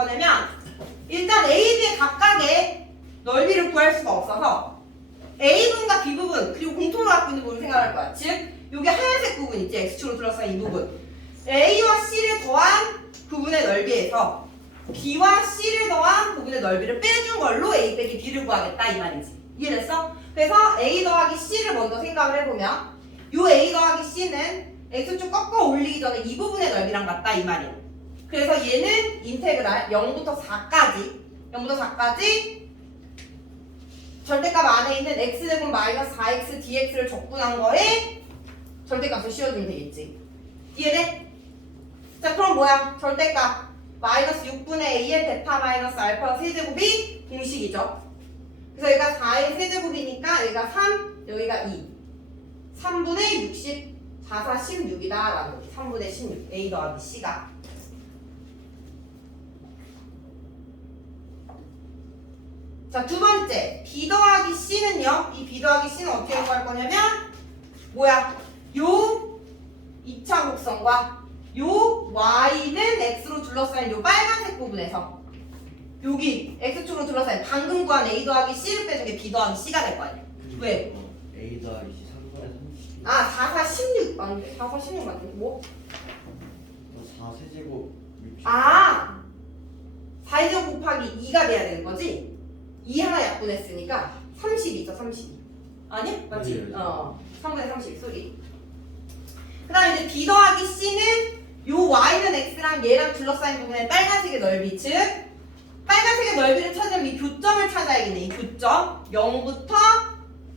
거냐면 일단 A, B의 각각의 넓이를 구할 수가 없어서 A부분과 B부분 그리고 공통으로 갖고 있는 부분을 생각할 거야. 즉 여기 하얀색 부분 있지 X축으로 둘러싸인 이 부분 A와 C를 더한 부분의 넓이에서 B와 C를 더한 부분의 넓이를 빼준 걸로 A 빼기 B를 구하겠다 이 말이지. 이해됐어? 그래서 A 더하기 C를 먼저 생각을 해보면 요 A 더하기 C는 X축 꺾어 올리기 전에 이 부분의 넓이랑 같다 이 말이야. 그래서 얘는 인테그랄 0부터 4까지 0부터 4까지 절대값 안에 있는 x제곱 마이너스 4x dx를 적분한 거에 절대값을 씌워주면 되겠지. 이해돼? 자 그럼 뭐야? 절대값 마이너스 6분의 a의 베타 마이너스 알파 세제곱이 공식이죠. 그래서 여기가 4의 세제곱이니까 여기가 3, 여기가 2. 3분의 60, 4, 4, 16이다 라는 거지. 3분의 16, a 더하기 c가. 자, 두 번째. B 더하기 C는요. 이 B 더하기 C는 어떻게 구할 거냐면 뭐야? 요 2차 곡선과 요 Y는 X로 둘러싸인 요 빨간색 부분에서 여기 X축으로 둘러싸인 방금 구한 A 더하기 C를 빼준 게 B 더하기 C가 될거 아니야. 왜? 어, A 더하기 C 3분의 30. 아, 4, 4, 16 맞는데? 4, 4, 16 맞는데? 뭐? 4세제곱 60. 아! 4제곱 곱하기 2가 돼야 되는 거지? 2 하나 약분했으니까 32죠, 32. 아니야? 맞지? 네, 네. 어. 3분의 30, 소리. 그 다음에 이제 B 더하기 C는 요 Y는 X랑 얘랑 둘러싸인 부분의 빨간색의 넓이, 즉, 빨간색의 넓이를 찾으면 이 교점을 찾아야겠네, 이 교점. 0부터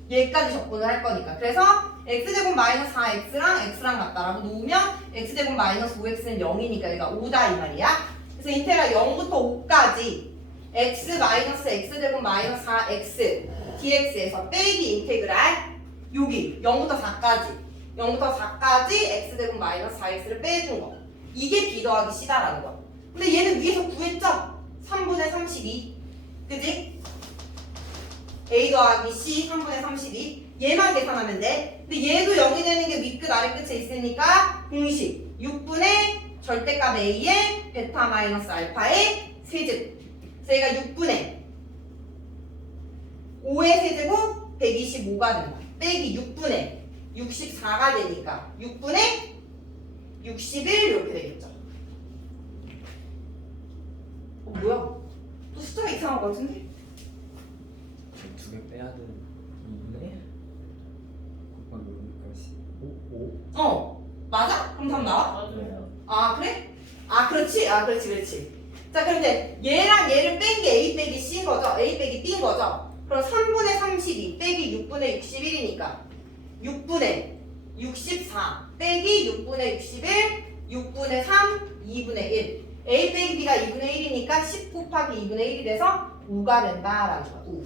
얘까지 적분을 할 거니까. 그래서 x제곱 마이너스 4x랑 x랑 같다라고 놓으면 x제곱 마이너스 5x는 0이니까 얘가 5다 이 말이야. 그래서 인테그랄 0부터 5까지 x 마이너스 x제곱 마이너스 4x dx에서 빼기 인테그랄 여기 0부터 4까지 0부터 4까지 x제곱 마이너스 4x를 빼준 거. 이게 b 더하기 c다라는 거야. 근데 얘는 위에서 구했죠? 3분의 32. 그지? a 더하기 c 3분의 32. 얘만 계산하면 돼. 근데 얘도 0이 되는 게 윗끝 아래끝에 있으니까 공식 6분의 절대값 a의 베타 마이너스 알파의 세제곱. 그래서 얘가 6분의 5의 세제곱 125가 된다. 빼기 6분의 64가 되니까 6분의 61 이렇게 되겠죠. 어, 뭐야? 또 숫자가 이상한 것 같은데? 두 개 빼야 되는 2분의 곱하기 5까지 5? 5? 어, 맞아? 그럼 답 나와? 맞아요. 아 그래? 아 그렇지 아 그렇지 그렇지 자 이제 얘랑 얘를 뺀 게 A 빼기 C인 거죠? A 빼기 B인 거죠? 그럼 3분의 32 빼기 6분의 61이니까 6분의 64 빼기 6분의 61 6분의 3 2분의 1 A 빼기 B가 2분의 1이니까 10 곱하기 2분의 1이 돼서 5가 된다라는 거야. 5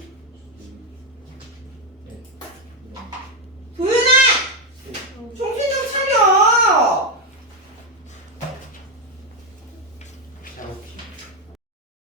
도윤아